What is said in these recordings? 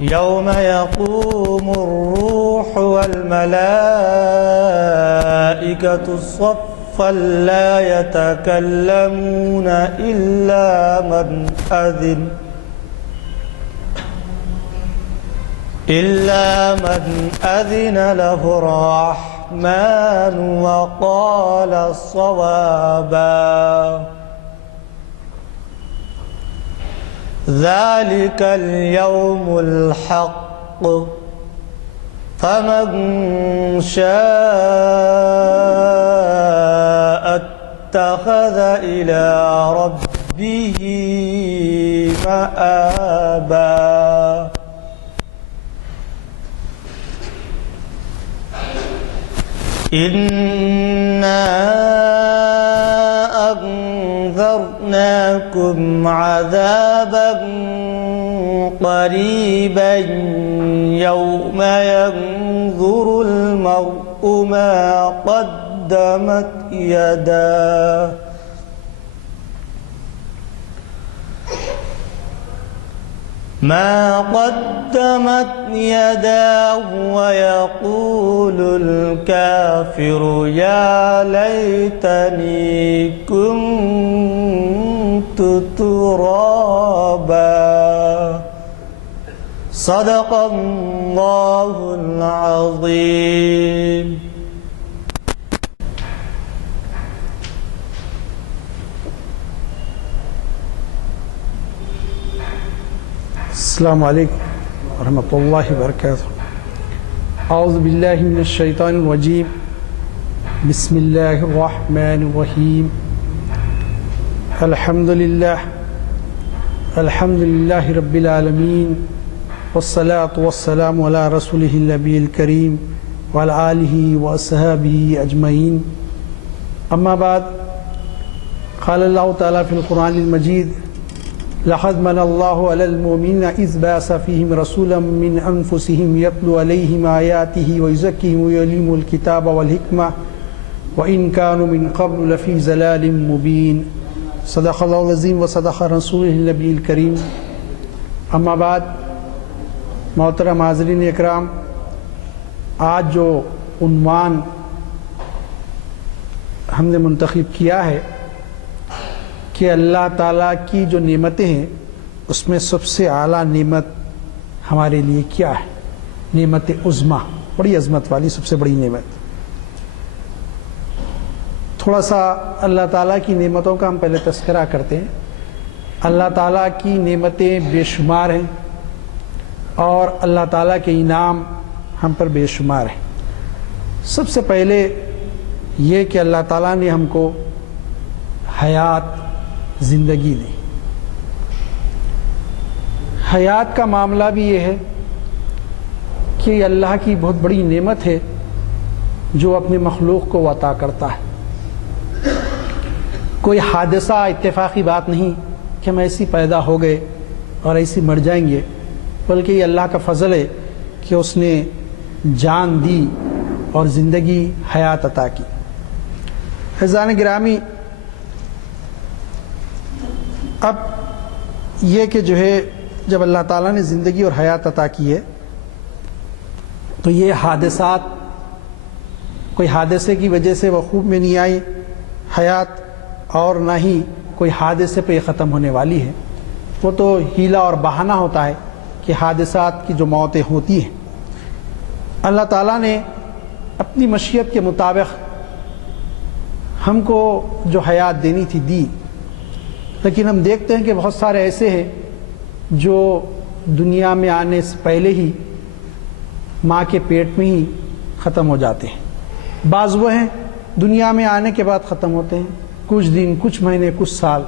يوم يقوم الروح والملائكة صفا لا يتكلمون إلا من أذن له الرحمن وقال صوابا ذلك اليوم الحق فمن شاء اتخذ إلى ربه مآبا إنا أنذرناكم عذابا قريبا يوم ينظر المرء ما قدمت يداه ويقول الكافر يا ليتني كنت ترابا صدق الله العظيم. السلام علیکم ورحمۃ اللہ وبرکاتہ. اعوذ باللہ من الشیطان الرجیم. بسم اللہ الرحمن الرحیم. الحمد للہ رب العالمین والصلاة والسلام علی رسولہ النبی الکریم وعلی آلہ واصحابہ اجمعین. اما بعد، قال اللہ تعالیٰ فی القرآن المجید: لقد من اللہ علی المؤمنین اذ بعث فیہم رسولا من انفسہم یتلو علیہم آیاتہ ویزکیہم ویعلمہم الکتاب والحکمہ وإن كانوا من قبل لفی ضلال مبین. صدق اللہ العظیم وصدق رسولہ النبی الکریم. اما بعد، محترم حاضرین اکرام، آج جو عنوان ہم نے منتخب کیا ہے کہ اللہ تعالیٰ کی جو نعمتیں ہیں اس میں سب سے اعلیٰ نعمت ہمارے لیے کیا ہے؟ نعمت عظمیٰ، بڑی عظمت والی سب سے بڑی نعمت. تھوڑا سا اللہ تعالیٰ کی نعمتوں کا ہم پہلے تذکرہ کرتے ہیں. اللہ تعالیٰ کی نعمتیں بے شمار ہیں اور اللہ تعالیٰ کے انعام ہم پر بے شمار ہیں. سب سے پہلے یہ کہ اللہ تعالیٰ نے ہم کو حیات، زندگی دی. حیات کا معاملہ بھی یہ ہے کہ اللہ کی بہت بڑی نعمت ہے جو اپنے مخلوق کو عطا کرتا ہے. کوئی حادثہ، اتفاقی بات نہیں کہ ہم ایسی پیدا ہو گئے اور ایسی مر جائیں گے، بلکہ یہ اللہ کا فضل ہے کہ اس نے جان دی اور زندگی، حیات عطا کی. عزیزان گرامی، اب یہ کہ جو ہے جب اللہ تعالیٰ نے زندگی اور حیات عطا کی ہے تو یہ حادثات کوئی حادثے کی وجہ سے وقوع میں نہیں آئی حیات، اور نہ ہی کوئی حادثے پہ یہ ختم ہونے والی ہے. وہ تو ہیلا اور بہانہ ہوتا ہے کہ حادثات کی جو موتیں ہوتی ہیں. اللہ تعالیٰ نے اپنی مشیت کے مطابق ہم کو جو حیات دینی تھی دی، لیکن ہم دیکھتے ہیں کہ بہت سارے ایسے ہیں جو دنیا میں آنے سے پہلے ہی ماں کے پیٹ میں ہی ختم ہو جاتے ہیں. بعض وہ ہیں دنیا میں آنے کے بعد ختم ہوتے ہیں، کچھ دن، کچھ مہینے، کچھ سال.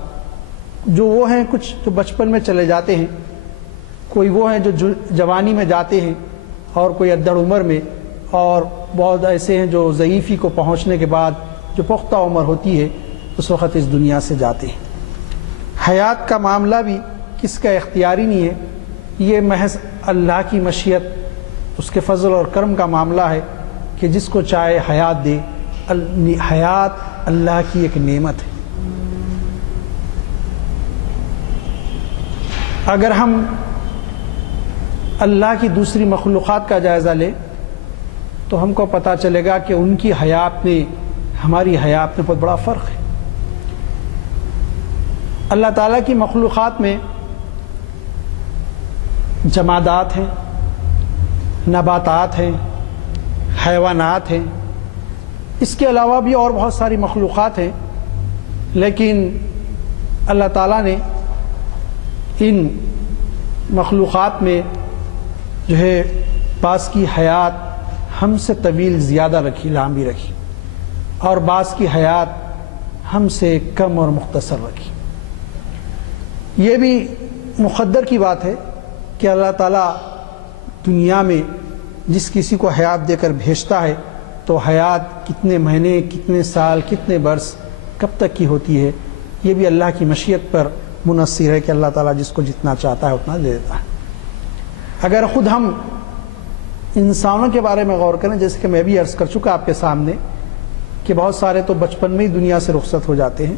جو وہ ہیں کچھ جو بچپن میں چلے جاتے ہیں، کوئی وہ ہیں جو جوانی میں جاتے ہیں، اور کوئی ادڑ عمر میں، اور بہت ایسے ہیں جو ضعیفی کو پہنچنے کے بعد جو پختہ عمر ہوتی ہے اس وقت اس دنیا سے جاتے ہیں. حیات کا معاملہ بھی کس کا اختیاری نہیں ہے، یہ محض اللہ کی مشیت، اس کے فضل اور کرم کا معاملہ ہے کہ جس کو چاہے حیات دے. حیات اللہ کی ایک نعمت ہے. اگر ہم اللہ کی دوسری مخلوقات کا جائزہ لیں تو ہم کو پتہ چلے گا کہ ان کی حیات میں ہماری حیات میں بہت بڑا فرق ہے۔ اللہ تعالیٰ کی مخلوقات میں جمادات ہیں، نباتات ہیں، حیوانات ہیں، اس کے علاوہ بھی اور بہت ساری مخلوقات ہیں، لیکن اللہ تعالیٰ نے ان مخلوقات میں جو ہے بعض کی حیات ہم سے طویل زیادہ رکھی، لمبی رکھی، اور بعض کی حیات ہم سے کم اور مختصر رکھی۔ یہ بھی مقدر کی بات ہے کہ اللہ تعالیٰ دنیا میں جس کسی کو حیات دے کر بھیجتا ہے تو حیات کتنے مہینے، کتنے سال، کتنے برس، کب تک کی ہوتی ہے، یہ بھی اللہ کی مشیت پر منحصر ہے کہ اللہ تعالیٰ جس کو جتنا چاہتا ہے اتنا دے دیتا ہے۔ اگر خود ہم انسانوں کے بارے میں غور کریں، جیسے کہ میں بھی عرض کر چکا آپ کے سامنے کہ بہت سارے تو بچپن میں ہی دنیا سے رخصت ہو جاتے ہیں۔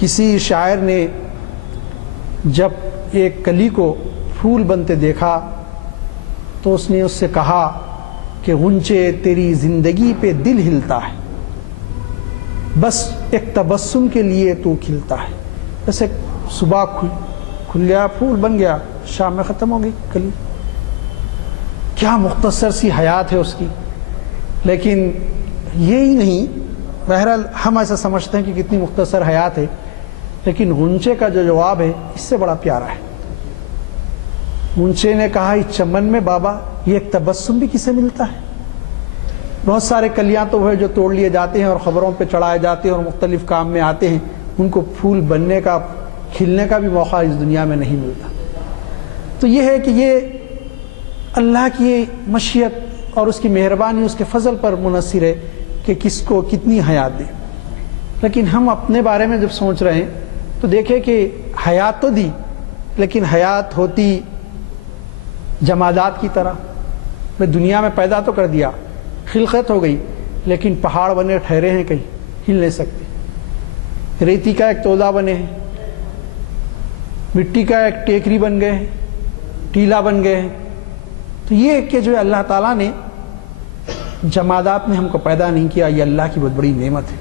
کسی شاعر نے جب ایک کلی کو پھول بنتے دیکھا تو اس نے اس سے کہا کہ غنچے تیری زندگی پہ دل ہلتا ہے، بس ایک تبسم کے لیے تو کھلتا ہے۔ بس ایک صبح کھل گیا، پھول بن گیا، شام میں ختم ہو گئی کلی۔ کیا مختصر سی حیات ہے اس کی، لیکن یہی نہیں، بہرحال ہم ایسا سمجھتے ہیں کہ کتنی مختصر حیات ہے، لیکن غنچے کا جو جواب ہے اس سے بڑا پیارا ہے۔ غنچے نے کہا اس چمن میں بابا یہ ایک تبسم بھی کسے ملتا ہے؟ بہت سارے کلیاں تو ہے جو توڑ لیے جاتے ہیں اور خبروں پہ چڑھائے جاتے ہیں اور مختلف کام میں آتے ہیں، ان کو پھول بننے کا، کھلنے کا بھی موقع اس دنیا میں نہیں ملتا۔ تو یہ ہے کہ یہ اللہ کی مشیت اور اس کی مہربانی، اس کے فضل پر منحصر ہے کہ کس کو کتنی حیات دے۔ لیکن ہم اپنے بارے میں جب سوچ رہے ہیں تو دیکھیں کہ حیات تو دی، لیکن حیات ہوتی جمادات کی طرح۔ میں دنیا میں پیدا تو کر دیا، خلقت ہو گئی، لیکن پہاڑ بنے ٹھہرے ہیں، کہیں ہل نہیں سکتے۔ ریتی کا ایک تودا بنے ہیں، مٹی کا ایک ٹیکری بن گئے ہیں، ٹیلا بن گئے ہیں۔ تو یہ کہ جو اللہ تعالیٰ نے جمادات میں ہم کو پیدا نہیں کیا، یہ اللہ کی بہت بڑی نعمت ہے۔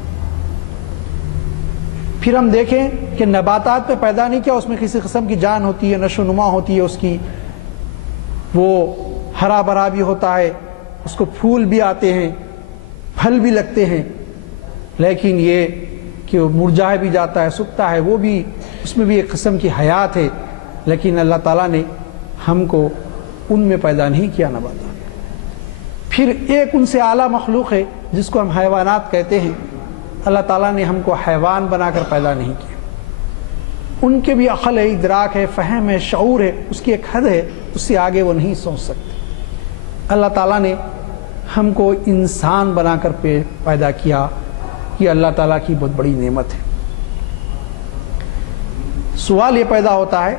پھر ہم دیکھیں کہ نباتات میں پیدا نہیں کیا، اس میں کسی قسم کی جان ہوتی ہے، نشو و نما ہوتی ہے اس کی، وہ ہرا بھرا بھی ہوتا ہے، اس کو پھول بھی آتے ہیں، پھل بھی لگتے ہیں، لیکن یہ کہ وہ مرجھا بھی جاتا ہے، سوکھتا ہے، وہ بھی اس میں بھی ایک قسم کی حیات ہے۔ لیکن اللہ تعالیٰ نے ہم کو ان میں پیدا نہیں کیا نباتات۔ پھر ایک ان سے اعلیٰ مخلوق ہے جس کو ہم حیوانات کہتے ہیں، اللہ تعالیٰ نے ہم کو حیوان بنا کر پیدا نہیں کیا۔ ان کے بھی عقل ہے، ادراک ہے، فہم ہے، شعور ہے، اس کی ایک حد ہے، اس سے آگے وہ نہیں سوچ سکتے۔ اللہ تعالیٰ نے ہم کو انسان بنا کر پیدا کیا، یہ اللہ تعالیٰ کی بہت بڑی نعمت ہے۔ سوال یہ پیدا ہوتا ہے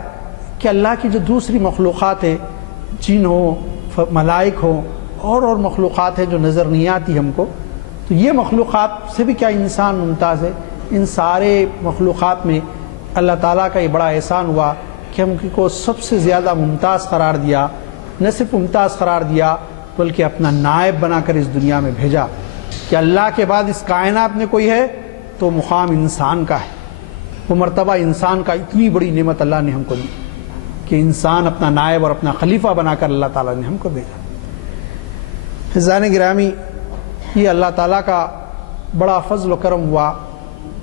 کہ اللہ کی جو دوسری مخلوقات ہے، جن ہو، ملائک ہو، اور مخلوقات ہیں جو نظر نہیں آتی ہم کو، تو یہ مخلوقات سے بھی کیا انسان ممتاز ہے؟ ان سارے مخلوقات میں اللہ تعالیٰ کا یہ بڑا احسان ہوا کہ ہم کو سب سے زیادہ ممتاز قرار دیا، نہ صرف ممتاز قرار دیا بلکہ اپنا نائب بنا کر اس دنیا میں بھیجا کہ اللہ کے بعد اس کائنات میں کوئی ہے تو مقام انسان کا ہے، وہ مرتبہ انسان کا۔ اتنی بڑی نعمت اللہ نے ہم کو دی کہ انسان اپنا نائب اور اپنا خلیفہ بنا کر اللہ تعالیٰ نے ہم کو بھیجا۔ فضان گرامی، یہ اللہ تعالیٰ کا بڑا فضل و کرم ہوا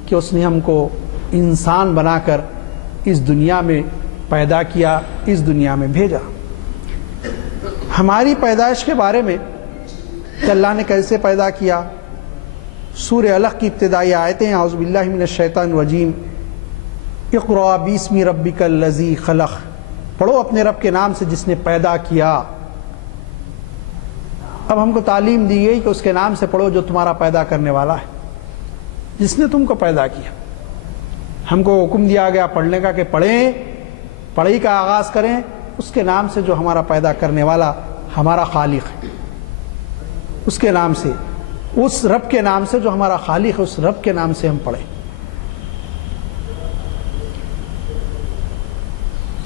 کہ اس نے ہم کو انسان بنا کر اس دنیا میں پیدا کیا، اس دنیا میں بھیجا۔ ہماری پیدائش کے بارے میں کہ اللہ نے کیسے پیدا کیا، سورہ علق کی ابتدائی آیتیں، اعوذ باللہ من الشیطان الرجیم، اقرأ باسم ربک الذی خلق، پڑھو اپنے رب کے نام سے جس نے پیدا کیا۔ اب ہم کو تعلیم دی گئی کہ اس کے نام سے پڑھو جو تمہارا پیدا کرنے والا ہے، جس نے تم کو پیدا کیا۔ ہم کو حکم دیا گیا پڑھنے کا کہ پڑھیں، پڑھائی کا آغاز کریں اس کے نام سے جو ہمارا پیدا کرنے والا ہمارا خالق ہے، اس کے نام سے، اس رب کے نام سے جو ہمارا خالق ہے، اس رب کے نام سے ہم پڑھیں۔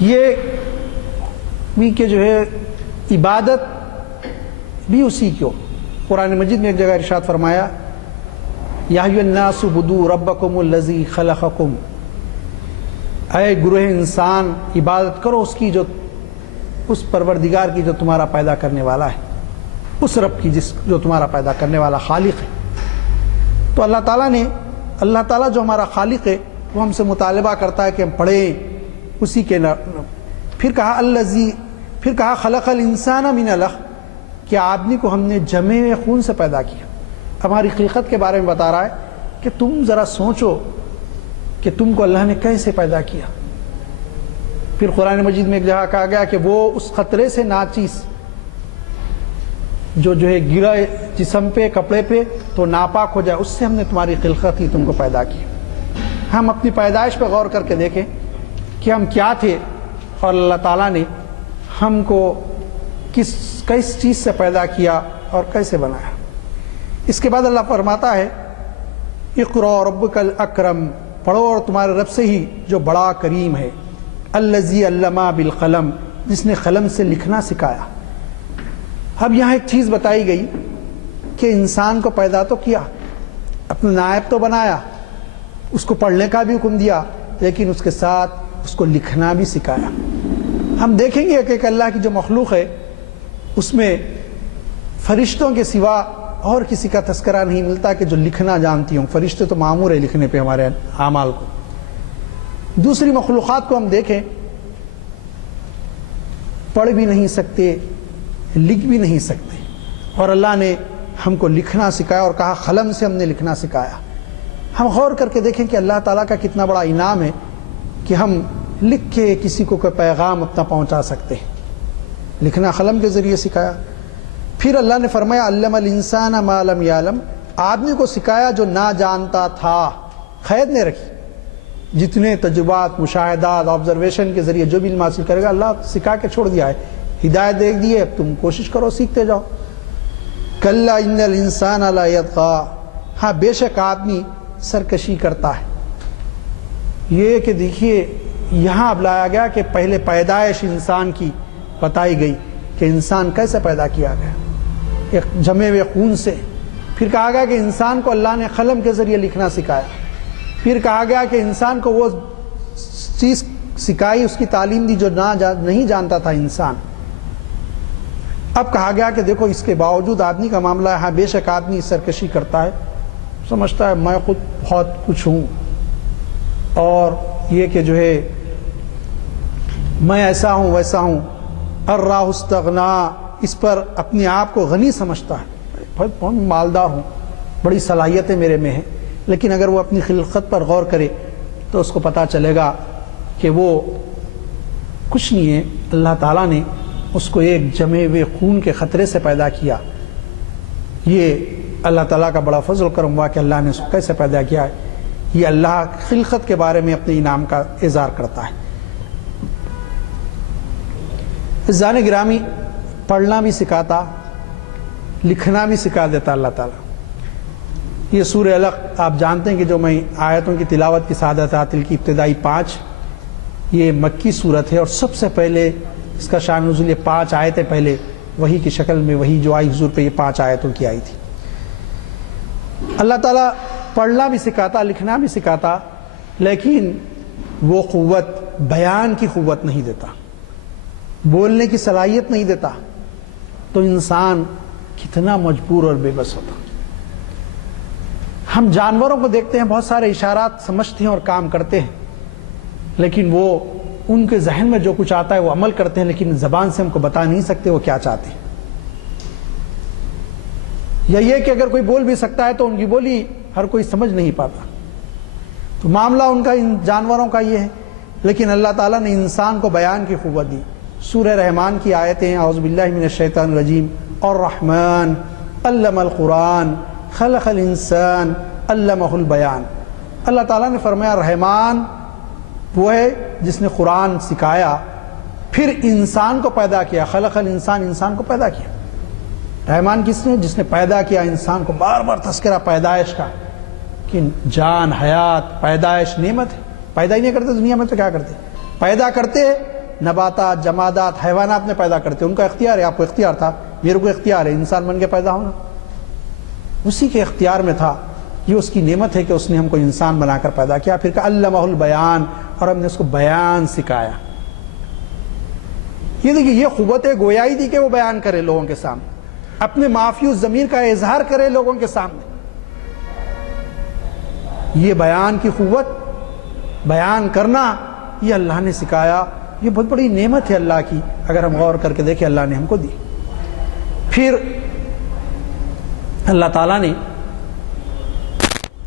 یہ بھی کہ جو ہے عبادت بھی اسی کی ہو۔ قرآن مجید میں ایک جگہ ارشاد فرمایا یا ایھا الناس اعبدوا ربکم الذی خلقکم، اے گروہ انسان عبادت کرو اس کی جو اس پروردگار کی جو تمہارا پیدا کرنے والا ہے، اس رب کی جو تمہارا پیدا کرنے والا خالق ہے۔ تو اللہ تعالیٰ جو ہمارا خالق ہے وہ ہم سے مطالبہ کرتا ہے کہ ہم پڑھیں اسی کے پھر کہا خلق الانسان من علق، کہ آدمی کو ہم نے جمے ہوئے خون سے پیدا کیا۔ ہماری خلقت کے بارے میں بتا رہا ہے کہ تم ذرا سوچو کہ تم کو اللہ نے کیسے پیدا کیا۔ پھر قرآن مجید میں ایک جگہ کہا گیا کہ وہ اس خطرے سے ناچیز جو ہے گرا جسم پہ کپڑے پہ تو ناپاک ہو جائے، اس سے ہم نے تمہاری خلقت ہی تم کو پیدا کی۔ ہم اپنی پیدائش پہ غور کر کے دیکھیں کہ ہم کیا تھے اور اللہ تعالیٰ نے ہم کو کس چیز سے پیدا کیا اور کیسے بنایا۔ اس کے بعد اللہ فرماتا ہے اقرأ ربک الاکرم، پڑھو اور تمہارے رب سے ہی جو بڑا کریم ہے، الذی علم بالقلم، جس نے قلم سے لکھنا سکھایا۔ اب یہاں ایک چیز بتائی گئی کہ انسان کو پیدا تو کیا، اپنا نائب تو بنایا، اس کو پڑھنے کا بھی حکم دیا، لیکن اس کے ساتھ اس کو لکھنا بھی سکھایا۔ ہم دیکھیں گے کہ اللہ کی جو مخلوق ہے اس میں فرشتوں کے سوا اور کسی کا تذکرہ نہیں ملتا کہ جو لکھنا جانتی ہوں۔ فرشتے تو مامور ہے لکھنے پہ ہمارے اعمال کو۔ دوسری مخلوقات کو ہم دیکھیں، پڑھ بھی نہیں سکتے، لکھ بھی نہیں سکتے، اور اللہ نے ہم کو لکھنا سکھایا اور کہا قلم سے ہم نے لکھنا سکھایا۔ ہم غور کر کے دیکھیں کہ اللہ تعالیٰ کا کتنا بڑا انعام ہے کہ ہم لکھ کے کسی کو کوئی پیغام اپنا پہنچا سکتے ہیں۔ لکھنا قلم کے ذریعے سکھایا۔ پھر اللہ نے فرمایا علم الانسان ما لم یعلم، آدمی کو سکھایا جو نہ جانتا تھا، قید نہیں رکھی۔ جتنے تجربات، مشاہدات، آبزرویشن کے ذریعے جو بھی علم حاصل کرے گا اللہ سکھا کے چھوڑ دیا ہے، ہدایت دے دی ہے، اب تم کوشش کرو سیکھتے جاؤ۔ کلا ان الانسان لا یطغی، ہاں بے شک آدمی سرکشی کرتا ہے۔ یہ کہ دیکھیے یہاں اب لایا گیا کہ پہلے پیدائش انسان کی بتائی گئی کہ انسان کیسے پیدا کیا گیا، ایک جمے ہوئے خون سے۔ پھر کہا گیا کہ انسان کو اللہ نے قلم کے ذریعے لکھنا سکھایا۔ پھر کہا گیا کہ انسان کو وہ چیز سکھائی، اس کی تعلیم دی جو نہیں جانتا تھا انسان۔ اب کہا گیا کہ دیکھو اس کے باوجود آدمی کا معاملہ ہے، ہاں بے شک آدمی سرکشی کرتا ہے، سمجھتا ہے میں خود بہت کچھ ہوں، اور یہ کہ جو ہے میں ایسا ہوں ویسا ہوں، الراہ استغنا، اس پر اپنے آپ کو غنی سمجھتا ہے، بہت مالدار ہوں، بڑی صلاحیتیں میرے میں ہیں۔ لیکن اگر وہ اپنی خلقت پر غور کرے تو اس کو پتہ چلے گا کہ وہ کچھ نہیں ہے۔ اللہ تعالیٰ نے اس کو ایک جمے ہوئے خون کے خطرے سے پیدا کیا۔ یہ اللہ تعالیٰ کا بڑا فضل و کرم ہوا کہ اللہ نے اس کو کیسے پیدا کیا ہے۔ یہ اللہ خلقت کے بارے میں اپنے انعام کا اظہار کرتا ہے۔ عزیزان گرامی، پڑھنا بھی سکھاتا، لکھنا بھی سکھا دیتا اللہ تعالیٰ۔ یہ سورہ علق آپ جانتے ہیں کہ جو میں آیتوں کی تلاوت کی سعادت حاصل کی ابتدائی 5، یہ مکی صورت ہے، اور سب سے پہلے اس کا شان نزول یہ 5 آیتیں پہلے وحی کی شکل میں وحی جو آئی حضور پہ یہ 5 آیتوں کی آئی تھی۔ اللہ تعالیٰ پڑھنا بھی سکھاتا، لکھنا بھی سکھاتا، لیکن وہ قوت، بیان کی قوت نہیں دیتا، بولنے کی صلاحیت نہیں دیتا، تو انسان کتنا مجبور اور بے بس ہوتا۔ ہم جانوروں کو دیکھتے ہیں، بہت سارے اشارات سمجھتے ہیں اور کام کرتے ہیں، لیکن وہ ان کے ذہن میں جو کچھ آتا ہے وہ عمل کرتے ہیں، لیکن زبان سے ہم کو بتا نہیں سکتے وہ کیا چاہتے ہیں۔ یا یہ کہ اگر کوئی بول بھی سکتا ہے تو ان کی بولی ہر کوئی سمجھ نہیں پاتا۔ تو معاملہ ان کا ان جانوروں کا یہ ہے، لیکن اللہ تعالیٰ نے انسان کو بیان کی قوت دی۔ سورہ رحمان کی آیتیں ہیں، اعوذ باللہ من الشیطان الرجیم، الرحمن علم القرآن خلق الانسان علمہ البیان۔ اللہ تعالیٰ نے فرمایا رحمان وہ ہے جس نے قرآن سکھایا، پھر انسان کو پیدا کیا، خلق الانسان، انسان کو پیدا کیا۔ رحمان کس نے؟ جس نے پیدا کیا انسان کو۔ بار بار تذکرہ پیدائش کا کہ جان، حیات، پیدائش نعمت ہے۔ پیدا ہی نہیں کرتے دنیا میں تو کیا کرتے؟ پیدا کرتے نباتات، جمادات، حیوانات میں پیدا کرتے، ان کا اختیار ہے، آپ کو اختیار تھا، میرے کو اختیار ہے انسان بن کے پیدا ہونا، اسی کے اختیار میں تھا۔ یہ اس کی نعمت ہے کہ اس نے ہم کو انسان بنا کر پیدا کیا، پھر کہا علمہ البیان، اور ہم نے اس کو بیان سکھایا۔ یہ دیکھیے، یہ قوت گویائی تھی کہ وہ بیان کرے لوگوں کے سامنے، اپنے معافی الضمیر کا اظہار کرے لوگوں کے سامنے۔ یہ بیان کی قوت، بیان کرنا، یہ اللہ نے سکھایا۔ یہ بہت بڑی نعمت ہے اللہ کی، اگر ہم غور کر کے دیکھیں اللہ نے ہم کو دی۔ پھر اللہ تعالیٰ نے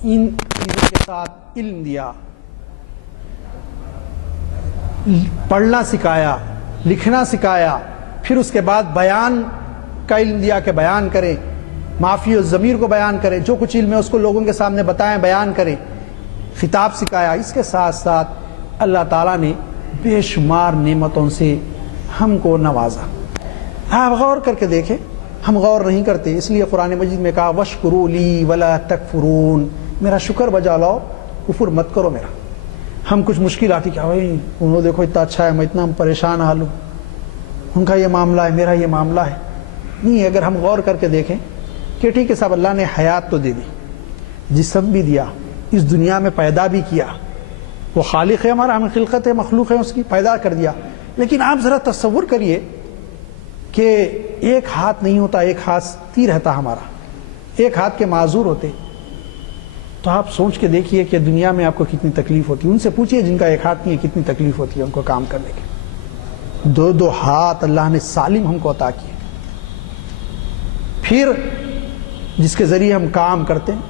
ان چیزوں کے ساتھ علم دیا، پڑھنا سکھایا، لکھنا سکھایا، پھر اس کے بعد بیان کا علم دیا کہ بیان کریں، معافی الضمیر کو بیان کریں، جو کچھ علم ہے اس کو لوگوں کے سامنے بتائیں، بیان کریں، خطاب سکھایا۔ اس کے ساتھ ساتھ اللہ تعالیٰ نے بے شمار نعمتوں سے ہم کو نوازا۔ آپ غور کر کے دیکھیں، ہم غور نہیں کرتے، اس لیے قرآن مجید میں کہا وَاشْكُرُوا لِي وَلَا تَكْفُرُونَ، میرا شکر بجا لاؤ، کفر مت کرو میرا۔ ہم کچھ مشکل آتی کہ بھائی انہوں دیکھو اتنا اچھا ہے، میں اتنا پریشان حال ہوں، ان کا یہ معاملہ ہے، میرا یہ معاملہ ہے۔ نہیں، اگر ہم غور کر کے دیکھیں کہ ٹھیک ہے صاحب، اللہ نے حیات تو دے دی، جسم بھی دیا، اس دنیا میں پیدا بھی کیا، وہ خالق ہے ہمارا، ہمیں خلقت ہے، مخلوق ہے اس کی، پیدا کر دیا۔ لیکن آپ ذرا تصور کریے کہ ایک ہاتھ نہیں ہوتا، ایک ہاتھ ہی رہتا ہمارا، ایک ہاتھ کے معذور ہوتے، تو آپ سوچ کے دیکھیے کہ دنیا میں آپ کو کتنی تکلیف ہوتی ہے۔ ان سے پوچھئے جن کا ایک ہاتھ نہیں ہے کتنی تکلیف ہوتی ہے ان کو کام کرنے کی۔ دو دو ہاتھ اللہ نے سالم ہم کو عطا کیے، پھر جس کے ذریعے ہم کام کرتے ہیں،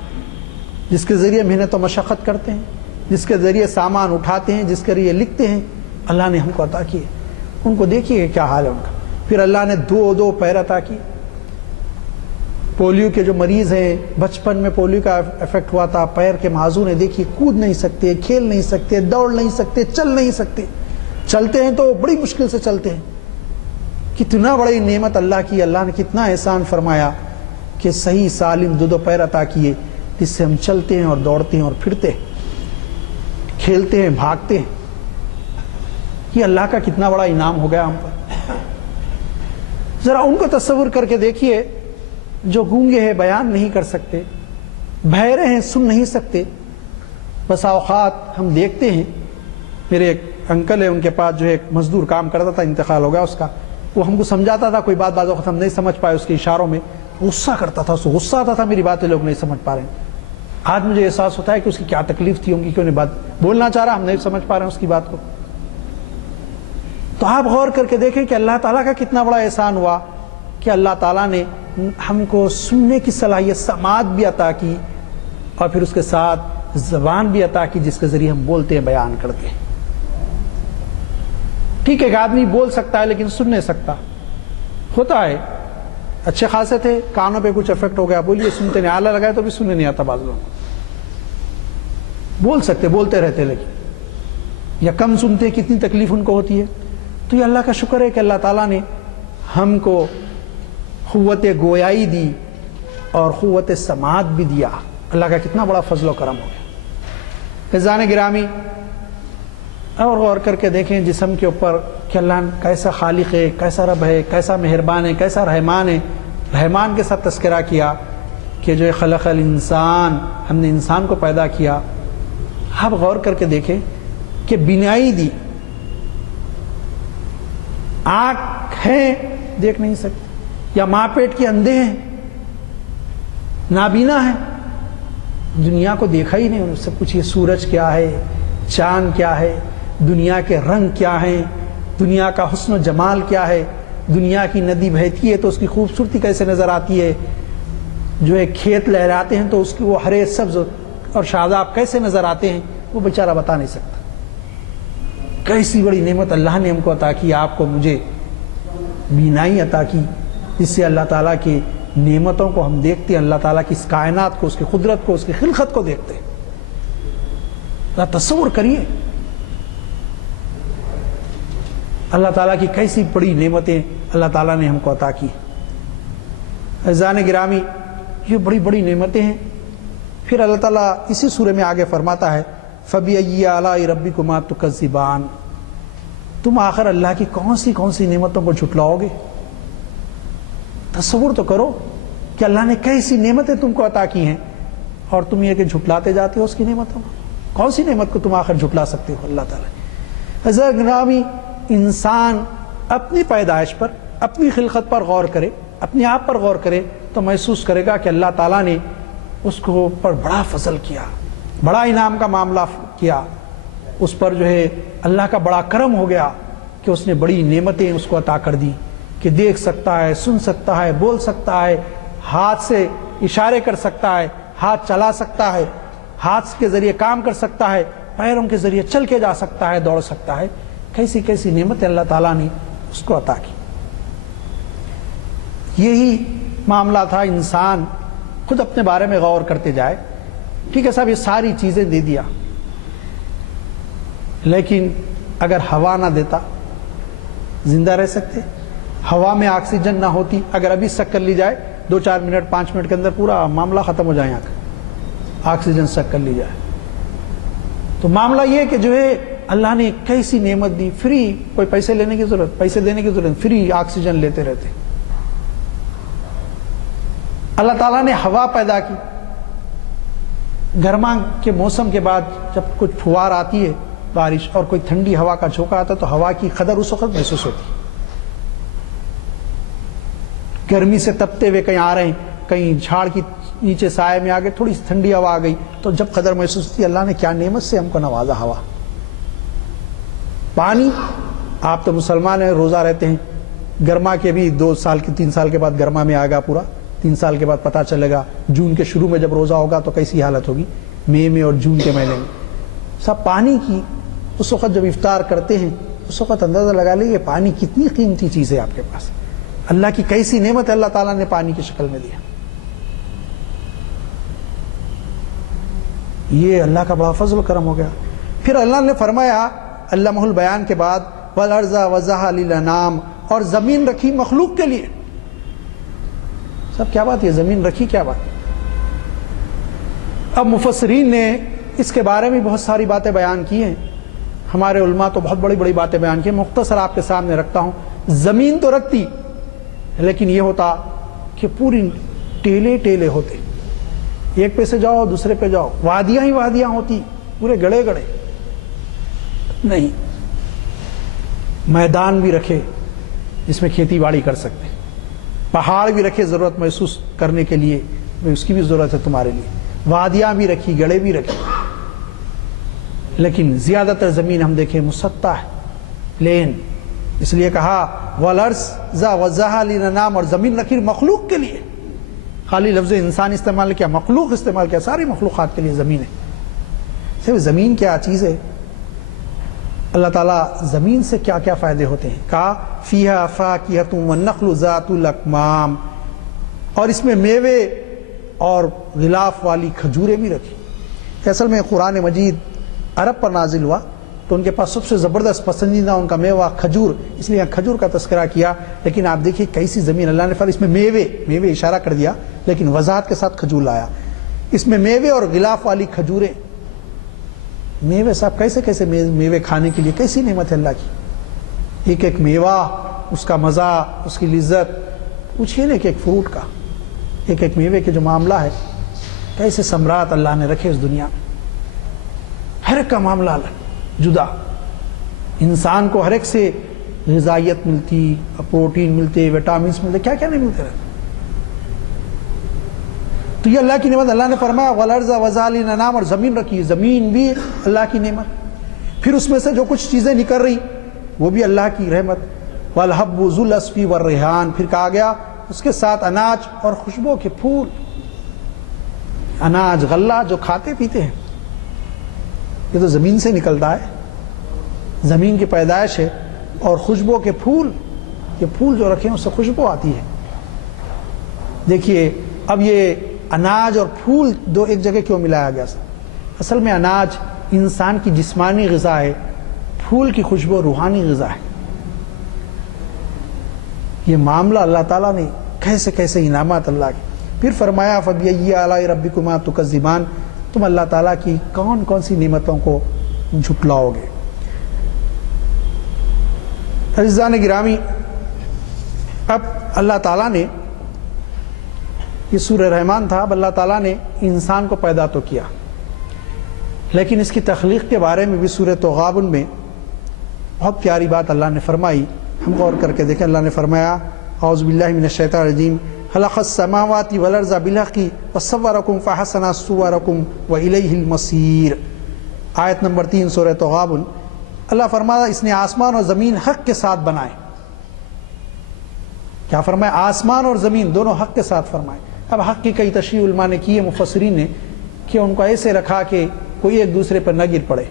جس کے ذریعے محنت و مشقت کرتے ہیں، جس کے ذریعے سامان اٹھاتے ہیں، جس کے ذریعے لکھتے ہیں، اللہ نے ہم کو عطا کیے۔ ان کو دیکھیے کیا حال ہے ان کا۔ پھر اللہ نے دو دو پیر عطا کیے۔ پولیو کے جو مریض ہیں، بچپن میں پولیو کا افیکٹ ہوا تھا، پیر کے معذور ہیں، دیکھیے کود نہیں سکتے، کھیل نہیں سکتے، دوڑ نہیں سکتے، چل نہیں سکتے، چلتے ہیں تو بڑی مشکل سے چلتے ہیں۔ کتنا بڑی نعمت اللہ کی، اللہ نے کتنا احسان فرمایا کہ صحیح سالم دو دو پیر عطا کیے، جس سے ہم چلتے ہیں اور دوڑتے ہیں اور پھرتے ہیں، کھیلتے ہیں، بھاگتے ہیں۔ یہ اللہ کا کتنا بڑا انعام ہو گیا ہم پر۔ ذرا ان کو تصور کر کے دیکھیے جو گونگے ہیں، بیان نہیں کر سکتے، بہرے ہیں، سن نہیں سکتے۔ بس اوقات ہم دیکھتے ہیں، میرے ایک انکل ہے، ان کے پاس جو ایک مزدور کام کرتا تھا، انتقال ہو گیا اس کا، وہ ہم کو سمجھاتا تھا، کوئی بات بعض وقت ہم نہیں سمجھ پائے اس کے اشاروں میں، غصہ کرتا تھا، اس کو غصہ آتا تھا میری باتیں لوگ نہیں سمجھ پا رہے ہیں۔ آج مجھے احساس ہوتا ہے کہ اس کی کیا تکلیف تھی، ان کی کیوں نہیں بات بولنا چاہ رہا، ہم نہیں سمجھ پا رہے ہیں اس کی بات کو۔ تو آپ غور کر کے دیکھیں کہ اللہ تعالیٰ کا کتنا بڑا احسان ہوا کہ اللہ تعالیٰ نے ہم کو سننے کی صلاحیت، سماعت بھی عطا کی، اور پھر اس کے ساتھ زبان بھی عطا کی جس کے ذریعے ہم بولتے ہیں، بیان کرتے ہیں۔ ٹھیک ہے، ایک آدمی بول سکتا ہے لیکن سن نہیں سکتا، ہوتا ہے۔ اچھے خاصے تھے، کانوں پہ کچھ افیکٹ ہو گیا، بولیے سنتے نہیں، آلہ لگائے تو بھی سننے نہیں آتا، بعض لوگ بول سکتے، بولتے رہتے لیکن، یا کم سنتے، کتنی تکلیف ان کو ہوتی ہے۔ تو یہ اللہ کا شکر ہے کہ اللہ تعالیٰ نے ہم کو قوت گویائی دی اور قوت سماعت بھی دیا۔ اللہ کا کتنا بڑا فضل و کرم ہو گیا۔ عزیزان گرامی، اور غور کر کے دیکھیں جسم کے اوپر کہ اللہ کیسا خالق ہے، کیسا رب ہے، کیسا مہربان ہے، کیسا رحمان ہے۔ رحمان کے ساتھ تذکرہ کیا کہ جو خلق الانسان، ہم نے انسان کو پیدا کیا۔ آپ غور کر کے دیکھیں کہ بینائی دی، آنکھ ہے دیکھ نہیں سکتے، یا ماں پیٹ کے اندھے ہیں، نابینا ہے، دنیا کو دیکھا ہی نہیں ان سے پوچھئے سورج کیا ہے، چاند کیا ہے، دنیا کے رنگ کیا ہیں، دنیا کا حسن و جمال کیا ہے، دنیا کی ندی بہتی ہے تو اس کی خوبصورتی کیسے نظر آتی ہے، جو ہے کھیت لہراتے ہیں تو اس کی وہ ہرے سبز اور شاداب کیسے نظر آتے ہیں، وہ بیچارہ بتا نہیں سکتا۔ کیسی بڑی نعمت اللہ نے ہم کو عطا کی، آپ کو مجھے بینائی عطا کی، جس سے اللہ تعالیٰ کی نعمتوں کو ہم دیکھتے ہیں، اللہ تعالیٰ کی اس کائنات کو، اس کی قدرت کو، اس کی خلقت کو دیکھتے ہیں۔ ذرا تصور کریے اللہ تعالیٰ کی کیسی بڑی نعمتیں اللہ تعالیٰ نے ہم کو عطا کی۔ عزیزان گرامی، یہ بڑی بڑی نعمتیں ہیں۔ پھر اللہ تعالیٰ اسی سورہ میں آگے فرماتا ہے فَبِأَيِّ آلَاءِ رَبِّكُمَا تُكَذِّبَانِ، تم آخر اللہ کی کون سی نعمتوں کو جھٹلاؤ گے؟ تصور تو کرو کہ اللہ نے کیسی نعمتیں تم کو عطا کی ہیں اور تم یہ کہ جھٹلاتے جاتے ہو اس کی نعمتوں کو۔ کون سی نعمت کو تم آخر جھٹلا سکتے ہو اللہ تعالیٰ؟ حضرت گرامی، انسان اپنی پیدائش پر، اپنی خلقت پر غور کرے، اپنے آپ پر غور کرے تو محسوس کرے گا کہ اللہ تعالیٰ نے اس کو پر بڑا فضل کیا، بڑا انعام کا معاملہ کیا، اس پر جو ہے اللہ کا بڑا کرم ہو گیا کہ اس نے بڑی نعمتیں اس کو عطا کر دی کہ دیکھ سکتا ہے، سن سکتا ہے، بول سکتا ہے، ہاتھ سے اشارے کر سکتا ہے، ہاتھ چلا سکتا ہے، ہاتھ کے ذریعے کام کر سکتا ہے، پیروں کے ذریعے چل کے جا سکتا ہے، دوڑ سکتا ہے۔ کیسی کیسی نعمتیں اللہ تعالیٰ نے اس کو عطا کی۔ یہی معاملہ تھا، انسان خود اپنے بارے میں غور کرتے جائے۔ ٹھیک ہے صاحب، یہ ساری چیزیں دے دیا، لیکن اگر ہوا نہ دیتا زندہ رہ سکتے؟ ہوا میں آکسیجن نہ ہوتی، اگر ابھی سک کر لی جائے 2-4 منٹ 5 منٹ کے اندر پورا معاملہ ختم ہو جائے، یہاں کا آکسیجن سک کر لی جائے۔ تو معاملہ یہ کہ جو ہے اللہ نے کیسی نعمت دی، فری، کوئی پیسے لینے کی ضرورت، پیسے دینے کی ضرورت، فری آکسیجن لیتے رہتے۔ اللہ تعالیٰ نے ہوا پیدا کی، گرما کے موسم کے بعد جب کچھ پھوار آتی ہے بارش اور کوئی ٹھنڈی ہوا کا جھونکا آتا ہے تو ہوا کی قدر اس وقت محسوس ہوتی ہے۔ گرمی سے تپتے ہوئے کہیں آ رہے ہیں، کہیں جھاڑ کی نیچے سائے میں آ گئے، تھوڑی سی ٹھنڈی ہوا آ گئی تو جب قدر محسوس ہوتی ہے اللہ نے کیا نعمت سے ہم کو نوازا۔ ہوا، پانی، آپ تو مسلمان ہیں، روزہ رہتے ہیں، گرما کے بھی 2 سال کے 3 سال کے بعد گرما میں آئے گا پورا، 3 سال کے بعد پتہ چلے گا، جون کے شروع میں جب روزہ ہوگا تو کیسی حالت ہوگی، مئی میں اور جون کے مہینے میں۔ سب پانی کی اس وقت جب افطار کرتے ہیں اس وقت اندازہ لگا لیجیے پانی کتنی قیمتی چیز ہے آپ کے پاس، اللہ کی کیسی نعمت اللہ تعالیٰ نے پانی کی شکل میں دیا۔ یہ اللہ کا بڑا فضل و کرم ہو گیا۔ پھر اللہ نے فرمایا علمہ البیان کے بعد والارض وضعها للانام، اور زمین رکھی مخلوق کے لیے۔ سب کیا بات ہے، زمین رکھی کیا بات؟ اب مفسرین نے اس کے بارے میں بہت ساری باتیں بیان کی ہیں، ہمارے علماء تو بہت بڑی بڑی باتیں بیان کی ہیں، مختصر آپ کے سامنے رکھتا ہوں۔ زمین تو رکھتی لیکن یہ ہوتا کہ پوری ٹیلے ٹیلے ہوتے، ایک پہ سے جاؤ دوسرے پہ جاؤ، وادیاں ہی وادیاں ہوتی، پورے گڑے گڑے نہیں، میدان بھی رکھے جس میں کھیتی باڑی کر سکتے، پہاڑ بھی رکھے ضرورت محسوس کرنے کے لیے، اس کی بھی ضرورت ہے تمہارے لیے، وادیاں بھی رکھی، گڑے بھی رکھے، لیکن زیادہ تر زمین ہم دیکھیں مسطح ہے، پلین، اس لیے کہا والارض وضعها للانام، اور زمین رکھی مخلوق کے لیے۔ خالی لفظ انسان استعمال کیا، مخلوق استعمال کیا، ساری مخلوقات کے لیے زمین ہے۔ صرف زمین کیا چیز ہے، اللہ تعالیٰ زمین سے کیا کیا فائدے ہوتے ہیں، کہا فیہا فاکہۃ والنخل ذات الاکمام، اور اس میں میوے اور غلاف والی کھجوریں بھی رکھی۔ اصل میں قرآن مجید عرب پر نازل ہوا تو ان کے پاس سب سے زبردست پسندیدہ ان کا میوہ کھجور، اس لیے کھجور کا تذکرہ کیا۔ لیکن آپ دیکھیے کیسی زمین اللہ نے فرمایا، اس میں میوے اشارہ کر دیا لیکن وضاحت کے ساتھ کھجور لایا، اس میں میوے اور غلاف والی کھجوریں۔ میوے صاحب کیسے کیسے میوے کھانے کے لیے کیسی نعمت ہے اللہ کی، ایک ایک میوہ، اس کا مزہ، اس کی لذت، پوچھئے نا ایک فروٹ کا، ایک ایک میوے کے جو معاملہ ہے، کیسے ثمرات اللہ نے رکھے اس دنیا میں، ہر ایک کا معاملہ الگ جدا، انسان کو ہر ایک سے غذائیت ملتی، پروٹین ملتے، وٹامنس ملتے، کیا کیا نہیں ملتے رہتے۔ تو یہ اللہ کی نعمت، اللہ نے فرمایا والارض وضعها للانام، اور زمین رکھی، زمین بھی اللہ کی نعمت۔ پھر اس میں سے جو کچھ چیزیں نکل رہی وہ بھی اللہ کی رحمت۔ والحب ذو العصف والریحان، پھر کہا گیا اس کے ساتھ اناج اور خوشبو کے پھول، اناج غلہ جو کھاتے پیتے ہیں یہ تو زمین سے نکلتا ہے، زمین کی پیدائش ہے، اور خوشبو کے پھول، یہ پھول جو رکھے ہیں اس سے خوشبو آتی ہے۔ دیکھیے اب یہ اناج اور پھول دو ایک جگہ کیوں ملایا گیا؟ اصل میں اناج انسان کی جسمانی غذا ہے، پھول کی خوشبو روحانی غذا ہے۔ یہ معاملہ اللہ تعالیٰ نے کیسے کیسے انعامات اللہ کے۔ پھر فرمایا فَبِأَيِّ آلَاءِ رَبِّكُمَا تُكَذِّبَانِ، تم اللہ تعالیٰ کی کون کون سی نعمتوں کو جھٹلاؤ گے۔ عزیزان گرامی، اب اللہ تعالیٰ نے، یہ سورہ رحمان تھا، اب اللہ تعالیٰ نے انسان کو پیدا تو کیا، لیکن اس کی تخلیق کے بارے میں بھی سورہ تغابن میں بہت پیاری بات اللہ نے فرمائی. ہم غور کر کے دیکھیں. اللہ نے فرمایا اعوذ باللہ من الشیطان الرجیم خلق السماوات والارض بالحق وصورکم فحسن صورکم والیہ المصیر. آیت نمبر 3 سورہ تغابن. اللہ فرمایا اس نے آسمان اور زمین حق کے ساتھ بنائے. کیا فرمایا؟ آسمان اور زمین دونوں حق کے ساتھ فرمائے. اب حق کی کئی تشریح علماء نے کی ہے، مفسرین نے، کہ ان کو ایسے رکھا کہ کوئی ایک دوسرے پر نہ گر پڑے.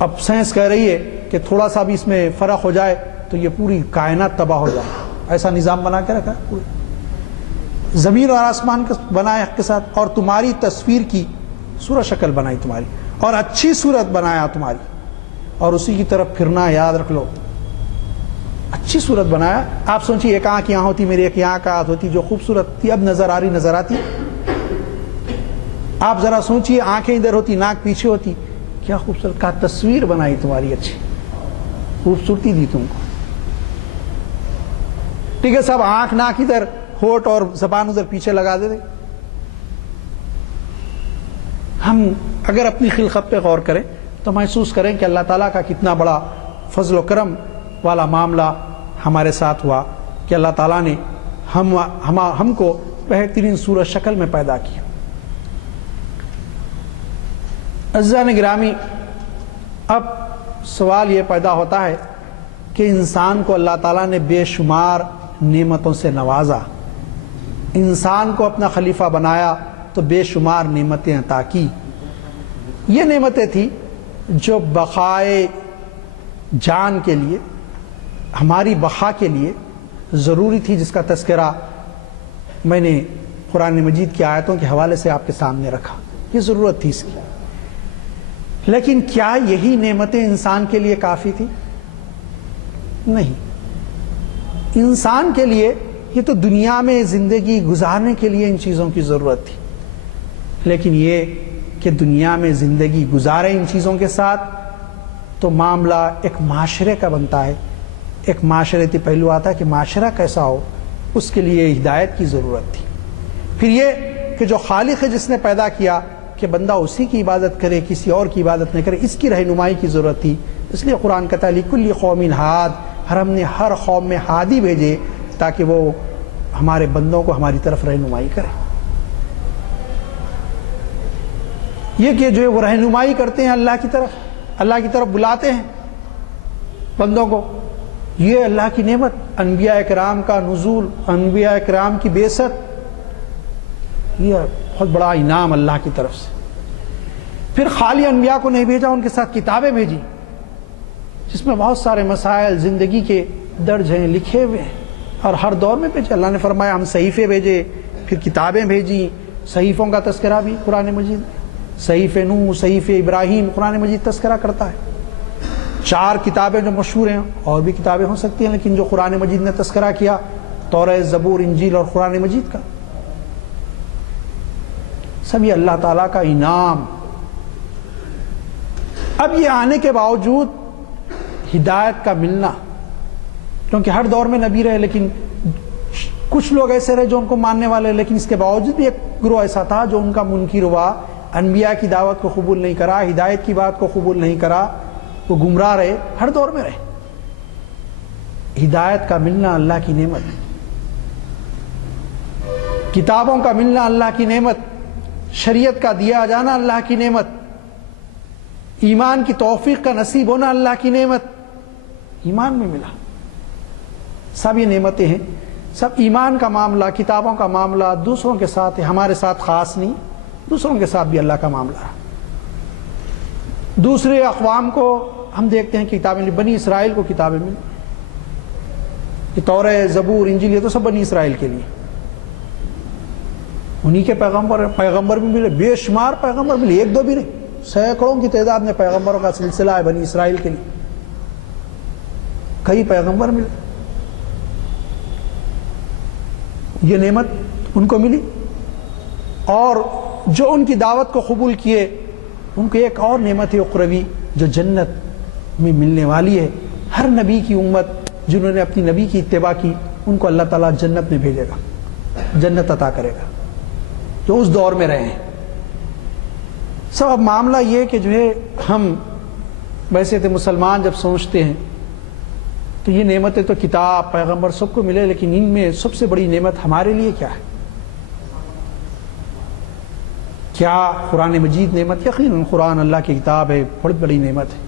اب سائنس کہہ رہی ہے کہ تھوڑا سا بھی اس میں فرق ہو جائے تو یہ پوری کائنات تباہ ہو جائے. ایسا نظام بنا کے رکھا ہے. زمین اور آسمان کا بنائے حق کے ساتھ، اور تمہاری تصویر کی صورت شکل بنائی تمہاری، اور اچھی صورت بنایا تمہاری، اور اسی کی طرف پھرنا یاد رکھ لو. اچھی صورت بنایا. آپ سوچیے ایک آنکھ یہاں ہوتی، میری ایک یہاں کا ہاتھ ہوتی، جو خوبصورت تھی اب نظر آ رہی نظر آتی. آپ ذرا سوچیے آنکھیں ادھر ہوتی، ناک پیچھے ہوتی، کیا خوبصورت کا تصویر بنائی تمہاری، اچھی خوبصورتی دی تم کو. ٹھیک ہے، سب آنکھ ناک ادھر، ہونٹ اور زبان ادھر پیچھے لگا دے. ہم اگر اپنی خلقت پہ غور کریں تو محسوس کریں کہ اللہ تعالیٰ کا کتنا بڑا فضل و کرم والا معاملہ ہمارے ساتھ ہوا کہ اللہ تعالیٰ نے ہم کو بہترین صورت شکل میں پیدا کیا. عزیزان گرامی، اب سوال یہ پیدا ہوتا ہے کہ انسان کو اللہ تعالیٰ نے بے شمار نعمتوں سے نوازا، انسان کو اپنا خلیفہ بنایا تو بے شمار نعمتیں عطا کی. یہ نعمتیں تھیں جو بقائے جان کے لیے، ہماری بقا کے لیے ضروری تھی، جس کا تذکرہ میں نے قرآن مجید کی آیتوں کے حوالے سے آپ کے سامنے رکھا. یہ ضرورت تھی اس کی. لیکن کیا یہی نعمتیں انسان کے لیے کافی تھی؟ نہیں. انسان کے لیے یہ تو دنیا میں زندگی گزارنے کے لیے ان چیزوں کی ضرورت تھی، لیکن یہ کہ دنیا میں زندگی گزارے ان چیزوں کے ساتھ تو معاملہ ایک معاشرے کا بنتا ہے. ایک معاشرتی پہلو آتا ہے کہ معاشرہ کیسا ہو، اس کے لیے ہدایت کی ضرورت تھی. پھر یہ کہ جو خالق ہے جس نے پیدا کیا کہ بندہ اسی کی عبادت کرے، کسی اور کی عبادت نہ کرے، اس کی رہنمائی کی ضرورت تھی. اس لیے قرآن کہتا ہے لِكُلِّ قَوْمٍ ہاد، ہم نے ہر قوم میں ہادی بھیجے تاکہ وہ ہمارے بندوں کو ہماری طرف رہنمائی کرے. یہ کہ جو ہے وہ رہنمائی کرتے ہیں اللہ کی طرف بلاتے ہیں بندوں کو. یہ اللہ کی نعمت، انبیاء کرام کا نزول، انبیاء کرام کی بعثت، یہ بہت بڑا انعام اللہ کی طرف سے. پھر خالی انبیاء کو نہیں بھیجا، ان کے ساتھ کتابیں بھیجی جس میں بہت سارے مسائل زندگی کے درج ہیں، لکھے ہوئے ہیں، اور ہر دور میں بھیجے. اللہ نے فرمایا ہم صحیفے بھیجے، پھر کتابیں بھیجی. صحیفوں کا تذکرہ بھی قرآن مجید، صحیفہ نوح، صحیفہ ابراہیم، قرآن مجید تذکرہ کرتا ہے. 4 کتابیں جو مشہور ہیں، اور بھی کتابیں ہو سکتی ہیں، لیکن جو قرآن مجید نے تذکرہ کیا توریت، زبور، انجیل اور قرآن مجید کا، سب یہ اللہ تعالیٰ کا انعام. اب یہ آنے کے باوجود ہدایت کا ملنا، کیونکہ ہر دور میں نبی رہے، لیکن کچھ لوگ ایسے رہے جو ان کو ماننے والے، لیکن اس کے باوجود بھی ایک گروہ ایسا تھا جو ان کا منکر ہوا، انبیاء کی دعوت کو قبول نہیں کرا، ہدایت کی بات کو قبول نہیں کرا، وہ گمراہ رہے، ہر دور میں رہے. ہدایت کا ملنا اللہ کی نعمت، کتابوں کا ملنا اللہ کی نعمت، شریعت کا دیا جانا اللہ کی نعمت، ایمان کی توفیق کا نصیب ہونا اللہ کی نعمت. ایمان میں ملا. سب یہ نعمتیں ہیں. سب ایمان کا معاملہ، کتابوں کا معاملہ دوسروں کے ساتھ ہے، ہمارے ساتھ خاص نہیں، دوسروں کے ساتھ بھی اللہ کا معاملہ ہے. دوسرے اقوام کو ہم دیکھتے ہیں کہ کتابیں ملی، بنی اسرائیل کو کتابیں ملی، یہ توریت، زبور، انجیل، یہ تو سب بنی اسرائیل کے لیے. انہی کے پیغمبر بھی ملے، بے شمار پیغمبر ملے، 1 2 بھی نہیں، سینکڑوں کی تعداد میں پیغمبروں کا سلسلہ ہے بنی اسرائیل کے لیے. کئی پیغمبر ملے، یہ نعمت ان کو ملی. اور جو ان کی دعوت کو قبول کیے ان کو ایک اور نعمت ہے اخروی جو جنت میں ملنے والی ہے، ہر نبی کی امت جنہوں نے اپنی نبی کی اتباع کی ان کو اللہ تعالیٰ جنت میں بھیجے گا، جنت عطا کرے گا، جو اس دور میں رہے ہیں۔ سب اب معاملہ یہ کہ جو ہے ہم ویسے تو مسلمان جب سوچتے ہیں تو یہ نعمتیں تو کتاب پیغمبر سب کو ملے، لیکن ان میں سب سے بڑی نعمت ہمارے لیے کیا ہے؟ کیا قرآن مجید نعمت؟ یقیناً قرآن اللہ کی کتاب ہے، بہت بڑی نعمت ہے۔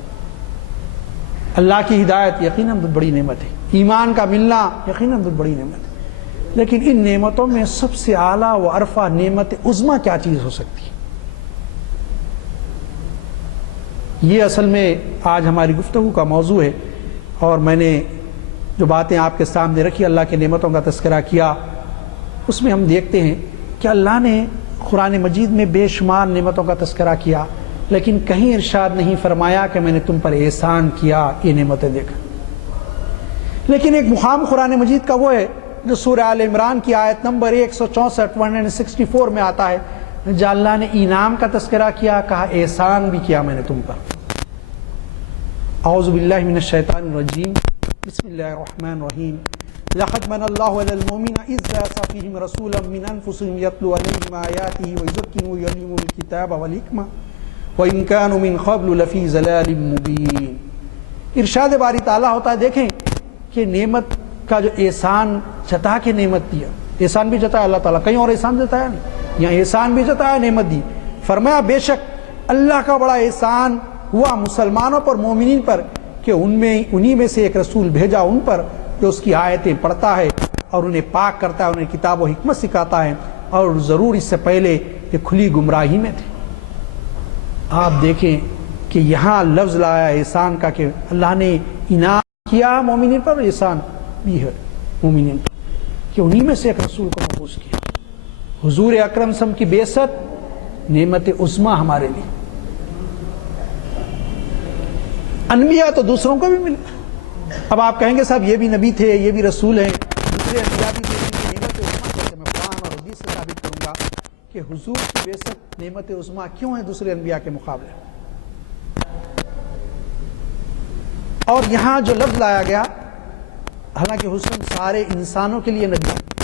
اللہ کی ہدایت یقیناً بہت بڑی نعمت ہے، ایمان کا ملنا یقیناً بہت بڑی نعمت ہے، لیکن ان نعمتوں میں سب سے اعلیٰ و عرفہ نعمت عظمیٰ کیا چیز ہو سکتی ہے؟ یہ اصل میں آج ہماری گفتگو کا موضوع ہے، اور میں نے جو باتیں آپ کے سامنے رکھی، اللہ کی نعمتوں کا تذکرہ کیا، اس میں ہم دیکھتے ہیں کہ اللہ نے قرآن مجید میں بے شمار نعمتوں کا تذکرہ کیا، لیکن کہیں ارشاد نہیں فرمایا کہ میں نے تم پر احسان کیا یہ نعمتیں دیکھ۔ لیکن ایک مقام قرآن مجید کا وہ ہے جو سورہ آل عمران کی آیت نمبر 164 164 میں آتا ہے، جہاں اللہ نے انعام کا تذکرہ کیا، کہا احسان بھی کیا میں نے تم پر۔ اعوذ باللہ من الشیطان الرجیم، بسم اللہ الرحمن الرحیم۔ لقد من اللہ علی المؤمنین اذ بعث فیہم رسولا من انفسہم یتلو علیہم آیاتہ ویزکیہم ویعلمہم الکتاب والحکمہ وَإِن كَانُوا مِن قَبْلُ لَفِي ضَلَالٍ مُبِينٍ۔ ارشاد باری تعالیٰ ہوتا ہے، دیکھیں کہ نعمت کا جو احسان جتا کے نعمت دیا، احسان بھی جتایا اللہ تعالیٰ، کہیں اور احسان جتایا نہیں، یہاں احسان بھی جتایا، نعمت دی۔ فرمایا بے شک اللہ کا بڑا احسان ہوا مسلمانوں پر، مومنین پر، کہ انہی میں سے ایک رسول بھیجا ان پر جو اس کی آیتیں پڑھتا ہے اور انہیں پاک کرتا ہے، انہیں کتاب و حکمت سکھاتا ہے، اور ضرور اس سے پہلے یہ کھلی گمراہی میں تھے۔ آپ دیکھیں کہ یہاں لفظ لایا احسان کا کہ اللہ نے انعام کیا مومنین پر، احسان بھی ہے مومنین پر کہ انہی میں سے ایک رسول کو مبعوث کیا۔ حضور اکرم صلی اللہ علیہ وسلم کی بعثت نعمت عظمیٰ ہمارے لیے۔ انبیاء تو دوسروں کو بھی ملے۔ اب آپ کہیں گے صاحب یہ بھی نبی تھے، یہ بھی رسول ہیں، دوسرے انبیاء بھی تھے، نعمت عظمیٰ کیسے؟ میں قرآن اور حدیث سے ثابت کروں گا کہ حضور کی بعثت نعمت عظمیٰ کیوں ہے دوسرے انبیاء کے مقابلے۔ اور یہاں جو لفظ لایا گیا، حالانکہ حسن سارے انسانوں کے لیے نبی،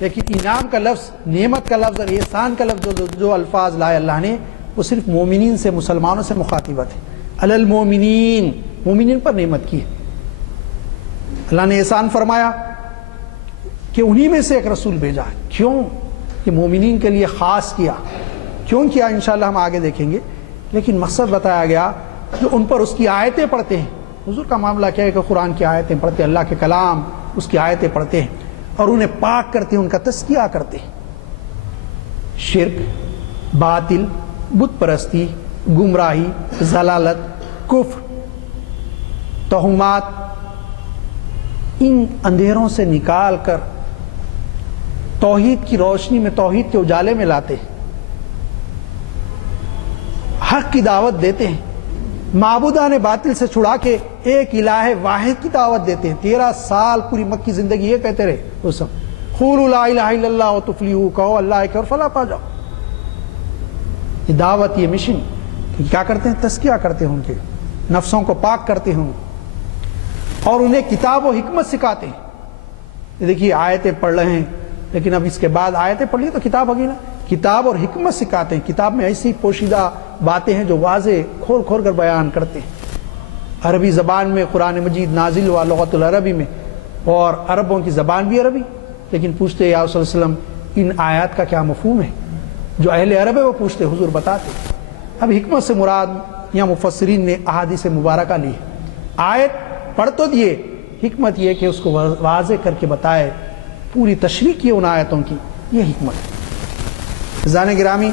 لیکن انعام کا لفظ، نعمت کا لفظ اور احسان کا لفظ جو الفاظ لائے اللہ نے، وہ صرف مومنین سے، مسلمانوں سے مخاطبت ہے۔ علی المومنین، مومنین پر نعمت کی ہے۔ اللہ نے احسان فرمایا کہ انہی میں سے ایک رسول بھیجا ہے۔ کیوں؟ کہ مومنین کے لیے خاص کیا۔ کیوں کیا انشاءاللہ ہم آگے دیکھیں گے، لیکن مقصد بتایا گیا جو ان پر اس کی آیتیں پڑھتے ہیں۔ حضور کا معاملہ کیا ہے کہ قرآن کی آیتیں پڑھتے ہیں، اللہ کے کلام، اس کی آیتیں پڑھتے ہیں اور انہیں پاک کرتے ہیں، ان کا تزکیہ کرتے ہیں۔ شرک، باطل، بت پرستی، گمراہی، ضلالت، کفر، تہمات، ان اندھیروں سے نکال کر توحید کی روشنی میں، توحید کے اجالے میں لاتے ہیں، حق کی دعوت دیتے ہیں، معبودان باطل سے چھڑا کے ایک الہ واحد کی دعوت دیتے ہیں۔ 13 سال پوری مکی زندگی یہ کہتے رہے وہ سب، قولوا لا الہ الا اللہ وتفلحوا، کہو اللہ ایک اور فلاح پا جاؤ۔ یہ دعوت، یہ مشن، کیا کرتے ہیں؟ تزکیہ کرتے ہیں، ان کے نفسوں کو پاک کرتے ہیں اور انہیں کتاب و حکمت سکھاتے ہیں۔ دیکھیے آیتیں پڑھ رہے ہیں، لیکن اب اس کے بعد آیتیں پڑھ لی تو کتاب ہوگی نا، کتاب اور حکمت سکھاتے ہیں۔ کتاب میں ایسی پوشیدہ باتیں ہیں جو واضح کھول کھول کر بیان کرتے ہیں۔ عربی زبان میں قرآن مجید نازل ہوا، لغت العربی میں، اور عربوں کی زبان بھی عربی، لیکن پوچھتے یا رسول اللہ علیہ وسلم ان آیات کا کیا مفہوم ہے؟ جو اہل عرب ہے وہ پوچھتے، حضور بتاتے۔ اب حکمت سے مراد یا مفسرین نے احادیث مبارکہ لی ہے۔ آیت پڑھ تو دیے، حکمت یہ کہ اس کو واضح کر کے بتائے، پوری تشریح کی ان آیتوں کی، یہ حکمت ہے۔ زان گرامی،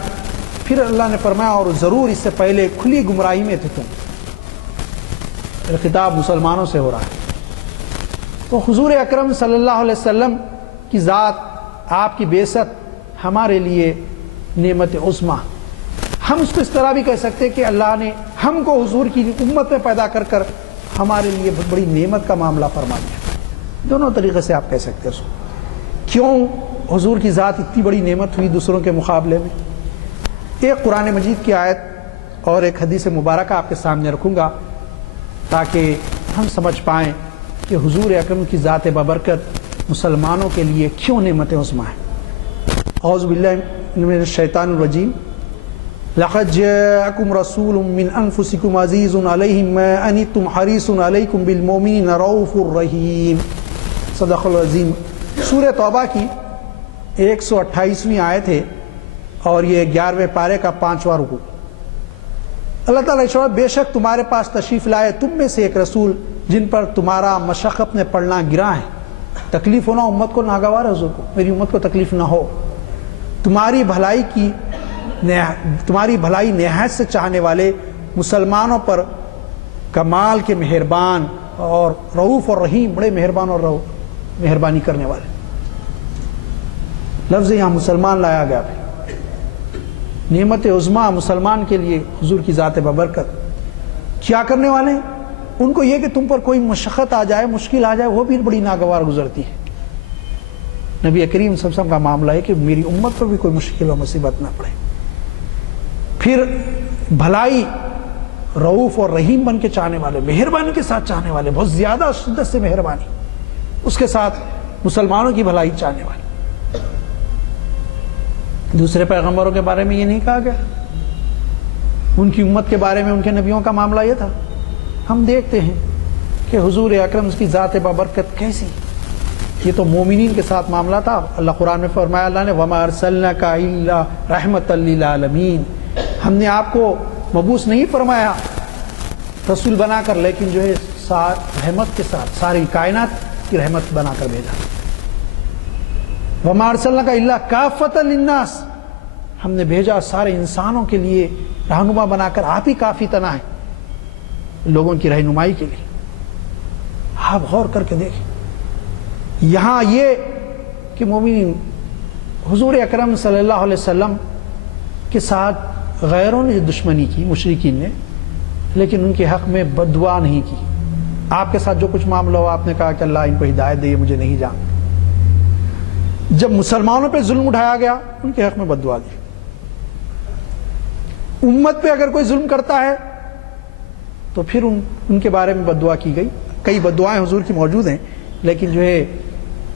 پھر اللہ نے فرمایا اور ضرور اس سے پہلے کھلی گمراہی میں تھے تم۔ خطاب مسلمانوں سے ہو رہا ہے۔ تو حضور اکرم صلی اللہ علیہ وسلم کی ذات، آپ کی بعثت ہمارے لیے نعمت عظمیٰ۔ ہم اس کو اس طرح بھی کہہ سکتے کہ اللہ نے ہم کو حضور کی امت میں پیدا کر کر ہمارے لیے بہت بڑی نعمت کا معاملہ فرما دیا۔ دونوں طریقے سے آپ کہہ سکتے ہیں اس کو۔ کیوں حضور کی ذات اتنی بڑی نعمت ہوئی دوسروں کے مقابلے میں؟ ایک قرآن مجید کی آیت اور ایک حدیث مبارکہ آپ کے سامنے رکھوں گا تاکہ ہم سمجھ پائیں کہ حضور اکرم کی ذات ببرکت مسلمانوں کے لیے کیوں نعمت عظمی ہے۔ اعوذ باللہ من الشیطان الرجیم۔ لقد جاءکم رسول من انفسکم عزیز علیہ ما عنتم حریص علیکم بالمؤمنین رؤوف الرحیم۔ صدق اللہ العظیم۔ سورہ توبہ کی 128ویں آیت ہے اور یہ 11ویں پارے کا 5واں رکوع۔ اللہ تعالیٰ ارشاد بے شک تمہارے پاس تشریف لائے تم میں سے ایک رسول جن پر تمہارا مشقت نے پڑنا گرا ہے، تکلیف ہونا امت کو ناگوار ہے، حضور کو میری امت کو تکلیف نہ ہو، تمہاری بھلائی نہایت سے چاہنے والے، مسلمانوں پر کمال کے مہربان اور رؤوف اور رحیم، بڑے مہربان اور مہربانی کرنے والے۔ لفظ یہاں مسلمان لایا گیا ہے۔ نعمت عظمیٰ مسلمان کے لیے حضور کی ذات ببرکت کیا کرنے والے ہیں؟ ان کو یہ کہ تم پر کوئی مشقت آ جائے، مشکل آ جائے، وہ بھی بڑی ناگوار گزرتی ہے۔ نبی کریم صلی اللہ علیہ وسلم کا معاملہ ہے کہ میری امت پر بھی کوئی مشکل و مصیبت نہ پڑے۔ پھر بھلائی رؤوف اور رحیم بن کے چاہنے والے، مہربانی کے ساتھ چاہنے والے، بہت زیادہ شدت سے مہربانی، اس کے ساتھ مسلمانوں کی بھلائی چاہنے والے۔ دوسرے پیغمبروں کے بارے میں یہ نہیں کہا گیا؟ ان کی امت کے بارے میں ان کے نبیوں کا معاملہ یہ تھا۔ ہم دیکھتے ہیں کہ حضور اکرم کی ذات ببرکت کیسی، یہ تو مومنین کے ساتھ معاملہ تھا۔ اللہ قرآن میں فرمایا اللہ نے وَمَا أَرْسَلْنَاكَ إِلَّا رَحْمَةً لِّلْعَالَمِينَ، ہم نے آپ کو مبعوث نہیں فرمایا رسول بنا کر، لیکن جو ہے رحمت کے ساتھ ساری کائنات کی رحمت بنا کر بھیجا۔ وَمَا أَرْسَلْنَاكَ إِلَّا كَافَّةً لِّلنَّاسِ، ہم نے بھیجا سارے انسانوں کے لیے رہنما بنا کر، آپ ہی کافی تنہا ہے لوگوں کی رہنمائی کے لیے۔ آپ غور کر کے دیکھیں، یہاں یہ کہ مومنین حضور اکرم صلی اللہ علیہ وسلم کے ساتھ غیروں نے دشمنی کی، مشرکین نے، لیکن ان کے حق میں بد دعا نہیں کی۔ آپ کے ساتھ جو کچھ معاملہ ہوا آپ نے کہا کہ اللہ ان کو ہدایت دے، مجھے نہیں جان۔ جب مسلمانوں پہ ظلم اٹھایا گیا ان کے حق میں بد دعا دی۔ امت پہ اگر کوئی ظلم کرتا ہے تو پھر ان کے بارے میں بد دعا کی گئی۔ کئی بد دعائیں حضور کی موجود ہیں، لیکن جو ہے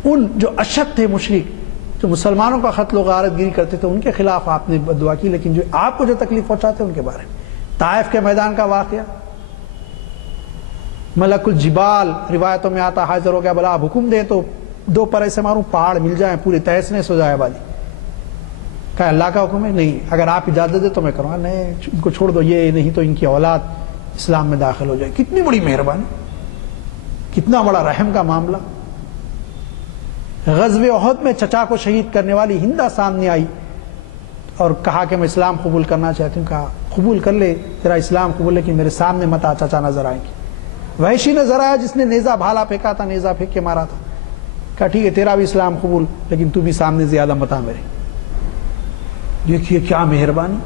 ان جو اشد تھے مشرک، جو مسلمانوں کا قتل و غارت گیری کرتے تھے، ان کے خلاف آپ نے بد دعا کی، لیکن جو آپ کو جو تکلیف پہنچاتے ان کے بارے میں۔ طائف کے میدان کا واقعہ، ملک الجبال روایتوں میں آتا حاضر ہو گیا، بلا آپ حکم دیں تو 2 پر ایسے ماروں پہاڑ مل جائیں پورے تہس نہس ہو جائے والی۔ کہا اللہ کا حکم ہے؟ نہیں، اگر آپ اجازت دے تو میں کروں گا۔ نہیں، ان کو چھوڑ دو، یہ نہیں تو ان کی اولاد اسلام میں داخل ہو جائے۔ کتنی بڑی مہربانی، کتنا بڑا رحم کا معاملہ۔ غزوہ احد میں چچا کو شہید کرنے والی ہندہ سامنے آئی اور کہا کہ میں اسلام قبول کرنا چاہتی ہوں۔ کہا قبول کر لے، تیرا اسلام قبول، لیکن میرے سامنے مت آ، چچا نظر آئیں گے۔ وحشی نظر آیا جس نے نیزہ بھالا پھینکا تھا، نیزہ پھینک کے مارا تھا۔ کہا ٹھیک ہے تیرا بھی اسلام قبول، لیکن تو بھی سامنے زیادہ مت آ میرے۔ دیکھیے کیا مہربانی،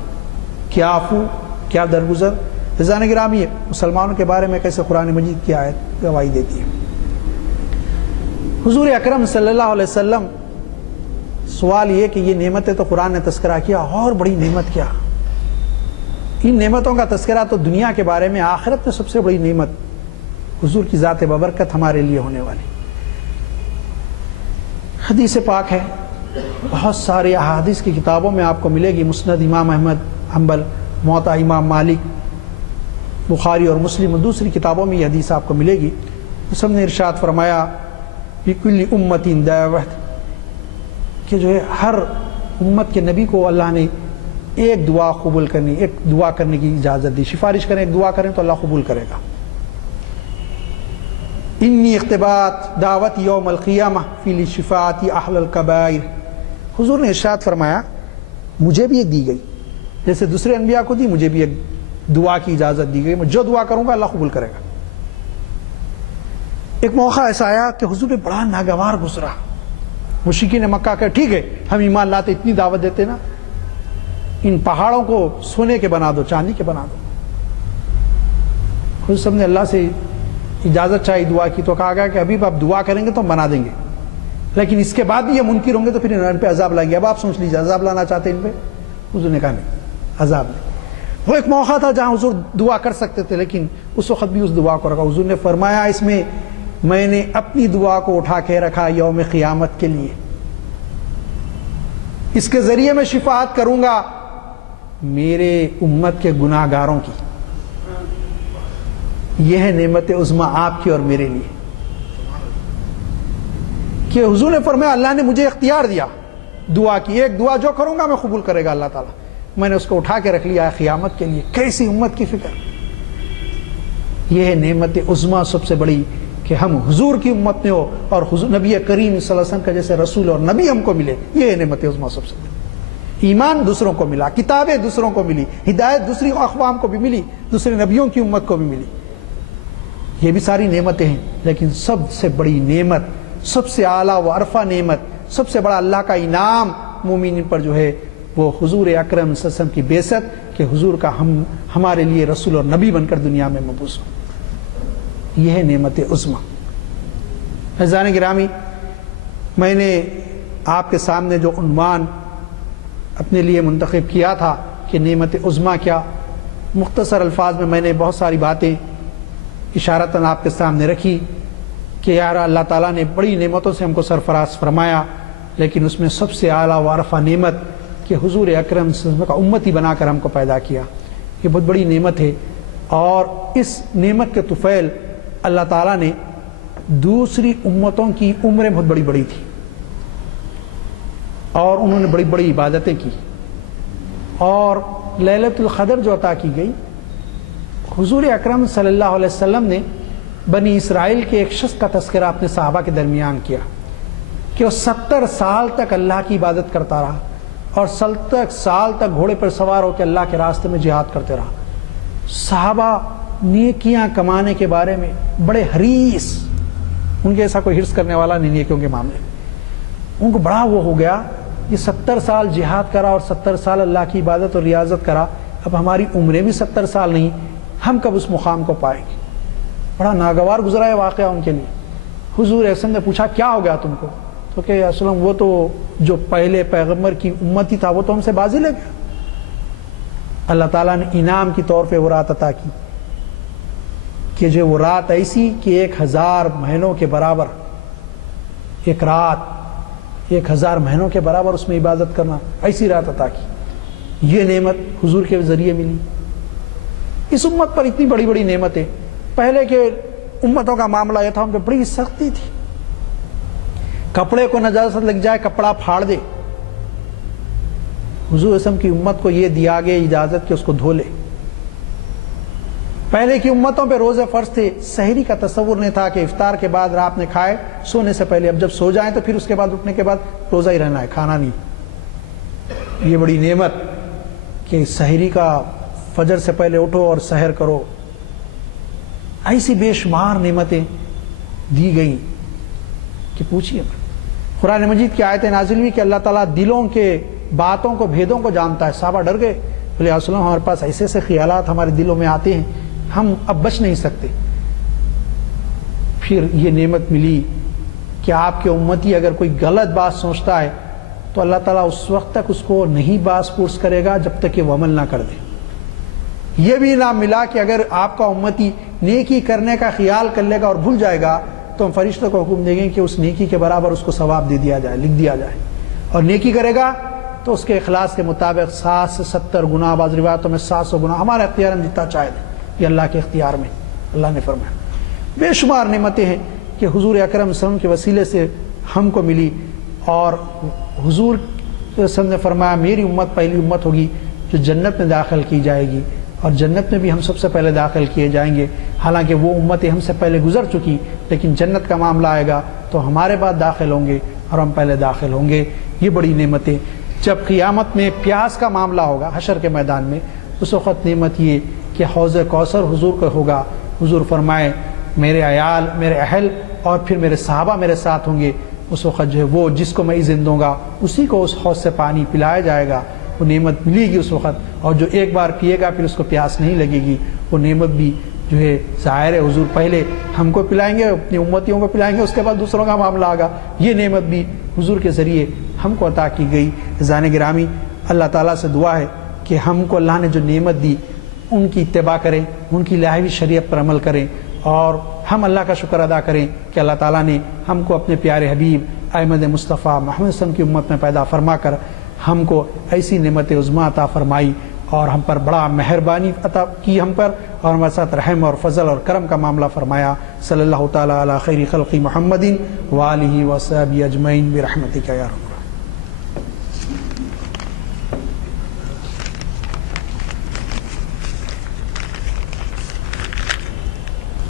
کیا عفو، کیا درگزر۔ رضوان گرامی، مسلمانوں کے بارے میں کیسے قرآن مجید کی آیت گواہی دیتی ہے۔ حضور اکرم صلی اللہ علیہ وسلم، سوال یہ کہ یہ نعمتیں تو قرآن نے تذکرہ کیا، اور بڑی نعمت کیا؟ ان نعمتوں کا تذکرہ تو دنیا کے بارے میں، آخرت میں سب سے بڑی نعمت حضور کی ذات ببرکت ہمارے لیے ہونے والی۔ حدیث پاک ہے، بہت سارے احادیث کی کتابوں میں آپ کو ملے گی، مسند امام احمد حنبل، موطا امام مالک، بخاری اور مسلم اور دوسری کتابوں میں یہ حدیث آپ کو ملے گی۔ اس نے ارشاد فرمایا بِكُلِّ أُمَّةٍ دَعْوَةٌ، کہ جو ہے ہر امت کے نبی کو اللہ نے ایک دعا قبول کرنی، ایک دعا کرنے کی اجازت دی۔ سفارش کریں، ایک دعا کریں تو اللہ قبول کرے گا۔ انی اختبات دعوت یوم القیامہ فی لشفاعت اہل الکبائر، حضور نے ارشاد فرمایا مجھے بھی ایک دی گئی، جیسے دوسرے انبیاء کو دی، مجھے بھی ایک دعا کی اجازت دی گئی، میں جو دعا کروں گا اللہ قبول کرے گا۔ ایک موقع ایسا آیا کہ حضور نے بڑا ناگوار گزرا۔ مشرکین مکہ کہ ٹھیک ہے ہم ایمان لاتے، اتنی دعوت دیتے نا، ان پہاڑوں کو سونے کے بنا دو، چاندی کے بنا دو۔ حضور صاحب نے اللہ سے اجازت چاہی دعا کی، تو کہا گیا کہ ابھی آپ دعا کریں گے تو ہم بنا دیں گے، لیکن اس کے بعد بھی یہ منکر ہوں گے تو پھر ان پہ عذاب لائیں گے۔ اب آپ سوچ لیجیے عذاب لانا چاہتے ہیں ان پہ؟ حضور نے کہا نہیں، عذاب نہیں۔ وہ ایک موقع تھا جہاں حضور دعا کر سکتے تھے، لیکن اس وقت بھی اس دعا کو رکھا. حضور نے فرمایا اس میں میں نے اپنی دعا کو اٹھا کے رکھا یوم قیامت کے لیے، اس کے ذریعے میں شفاعت کروں گا میرے امت کے گناہ گاروں کی. یہ ہے نعمت عظمیٰ آپ کی اور میرے لیے کہ حضور نے فرمایا اللہ نے مجھے اختیار دیا دعا کی، ایک دعا جو کروں گا میں قبول کرے گا اللہ تعالیٰ. میں نے اس کو اٹھا کے رکھ لیا قیامت کے لیے. کیسی امت کی فکر! یہ ہے نعمت عظمیٰ سب سے بڑی کہ ہم حضور کی امت میں ہو اور حضور نبی کریم صلی اللہ علیہ وسلم کا جیسے رسول اور نبی ہم کو ملے. یہ ہے نعمت عظمیٰ سب سے بڑی. ایمان دوسروں کو ملا، کتابیں دوسروں کو ملی، ہدایت دوسری اقوام کو بھی ملی، دوسرے نبیوں کی امت کو بھی ملی. یہ بھی ساری نعمتیں ہیں، لیکن سب سے بڑی نعمت، سب سے اعلیٰ و عرفہ نعمت، سب سے بڑا اللہ کا انعام مومنین پر جو ہے وہ حضور اکرم صلی اللہ علیہ وسلم کی بعثت، کہ حضور کا ہمارے لیے رسول اور نبی بن کر دنیا میں مبعوث ہو. یہ ہے نعمت عظمیٰ. عزیزان گرامی، میں نے آپ کے سامنے جو عنوان اپنے لیے منتخب کیا تھا کہ نعمت عظمیٰ کیا، مختصر الفاظ میں نے بہت ساری باتیں اشارتاً آپ کے سامنے رکھی کہ یار اللہ تعالیٰ نے بڑی نعمتوں سے ہم کو سرفراز فرمایا، لیکن اس میں سب سے اعلیٰ و عرفہ نعمت کہ حضور اکرم صلی اللہ علیہ وسلم کا امتی بنا کر ہم کو پیدا کیا. یہ بہت بڑی نعمت ہے، اور اس نعمت کے طفیل اللہ تعالیٰ نے دوسری امتوں کی عمریں بہت بڑی بڑی تھی اور انہوں نے بڑی بڑی عبادتیں کی، اور لیلۃ القدر جو عطا کی گئی، حضور اکرم صلی اللہ علیہ وسلم نے بنی اسرائیل کے ایک شخص کا تذکرہ اپنے صحابہ کے درمیان کیا کہ وہ 70 سال تک اللہ کی عبادت کرتا رہا اور 70 سال تک گھوڑے پر سوار ہو کے اللہ کے راستے میں جہاد کرتے رہا. صحابہ نیکیاں کمانے کے بارے میں بڑے حریص، ان کے ایسا کوئی حرص کرنے والا نہیں نیکیوں کے معاملے میں. ان کو بڑا وہ ہو گیا کہ 70 سال جہاد کرا اور 70 سال اللہ کی عبادت اور ریاضت کرا، اب ہماری عمریں بھی 70 سال نہیں، ہم کب اس مقام کو پائیں گے. بڑا ناگوار گزرا ہے واقعہ ان کے لیے. حضور اکرم نے پوچھا کیا ہو گیا تم کو؟ تو کہ اسلم وہ تو جو پہلے پیغمبر کی امتی تھا وہ تو ہم سے بازی لے گیا. اللہ تعالیٰ نے انعام کی طور پہ وہ رات عطا کی کہ جو وہ رات ایسی کہ 1000 مہینوں کے برابر، ایک رات 1000 مہینوں کے برابر اس میں عبادت کرنا، ایسی رات عطا کی. یہ نعمت حضور کے ذریعے ملی. اس امت پر اتنی بڑی بڑی نعمتیں. پہلے کے امتوں کا معاملہ یہ تھا، ان پہ بڑی سختی تھی. کپڑے کو نجاست لگ جائے کپڑا پھاڑ دے. حضور اسلام کی امت کو یہ دیا گیا اجازت کہ اس کو دھو لے. پہلے کی امتوں پہ روزے فرض تھے، سحری کا تصور نہیں تھا کہ افطار کے بعد رات میں کھائے سونے سے پہلے، اب جب سو جائیں تو پھر اس کے بعد اٹھنے کے بعد روزہ ہی رہنا ہے، کھانا نہیں. یہ بڑی نعمت کہ سحری کا فجر سے پہلے اٹھو اور سحر کرو. ایسی بے شمار نعمتیں دی گئیں کہ پوچھئے. قرآن مجید کی آیتیں نازل ہوئی کہ اللہ تعالیٰ دلوں کے باتوں کو، بھیدوں کو جانتا ہے. صحابہ ڈر گئے، بولے یا رسول اللہ ہمارے پاس ایسے ایسے خیالات ہمارے دلوں میں آتے ہیں، ہم اب بچ نہیں سکتے. پھر یہ نعمت ملی کہ آپ کے امتی اگر کوئی غلط بات سوچتا ہے تو اللہ تعالیٰ اس وقت تک اس کو نہیں باس پرس کرے گا جب تک کہ وہ عمل نہ کر دے. یہ بھی انعام ملا کہ اگر آپ کا امتی نیکی کرنے کا خیال کر لے گا اور بھول جائے گا تو ہم فرشتوں کو حکم دیں گے کہ اس نیکی کے برابر اس کو ثواب دے دیا جائے، لکھ دیا جائے. اور نیکی کرے گا تو اس کے اخلاص کے مطابق 7 سے 70 گنا، بعض روایتوں میں 700 گنا. ہمارے اختیار میں جتنا چاہے دیں، یہ اللہ کے اختیار میں. اللہ نے فرمایا بے شمار نعمتیں ہیں کہ حضور اکرم صلی اللہ علیہ وسلم کے وسیلے سے ہم کو ملی. اور حضور صلی اللہ علیہ وسلم نے فرمایا میری امت پہلی امت ہوگی جو جنت میں داخل کی جائے گی، اور جنت میں بھی ہم سب سے پہلے داخل کیے جائیں گے. حالانکہ وہ امتیں ہم سے پہلے گزر چکی، لیکن جنت کا معاملہ آئے گا تو ہمارے بعد داخل ہوں گے اور ہم پہلے داخل ہوں گے. یہ بڑی نعمتیں. جب قیامت میں پیاس کا معاملہ ہوگا حشر کے میدان میں، اس وقت نعمت یہ کہ حوض کوثر حضور کا ہوگا. حضور فرمائے میرے عیال، میرے اہل اور پھر میرے صحابہ میرے ساتھ ہوں گے. اس وقت جو ہے وہ جس کو میں اذن دوں گا اسی کو اس حوض سے پانی پلایا جائے گا. وہ نعمت ملے گی اس وقت، اور جو ایک بار پیے گا پھر اس کو پیاس نہیں لگے گی. وہ نعمت بھی جو ہے ظاہر ہے حضور پہلے ہم کو پلائیں گے، اپنی امتیوں کو پلائیں گے، اس کے بعد دوسروں کا معاملہ آگا. یہ نعمت بھی حضور کے ذریعے ہم کو عطا کی گئی. عزیزان گرامی، اللہ تعالیٰ سے دعا ہے کہ ہم کو اللہ نے جو نعمت دی ان کی اتباع کریں، ان کی لاہوی شریعت پر عمل کریں، اور ہم اللہ کا شکر ادا کریں کہ اللہ تعالیٰ نے ہم کو اپنے پیارے حبیب احمد مصطفیٰ محمد صلی اللہ علیہ وسلم کی امت میں پیدا فرما کر ہم کو ایسی نعمت عظمیٰ عطا فرمائی اور ہم پر بڑا مہربانی عطا کی ہم پر، اور ہمارے ساتھ رحم اور فضل اور کرم کا معاملہ فرمایا۔ صلی اللہ تعالیٰ علی خیر خلق محمد وآلہ وصحبہ اجمعین برحمتک یا رب۔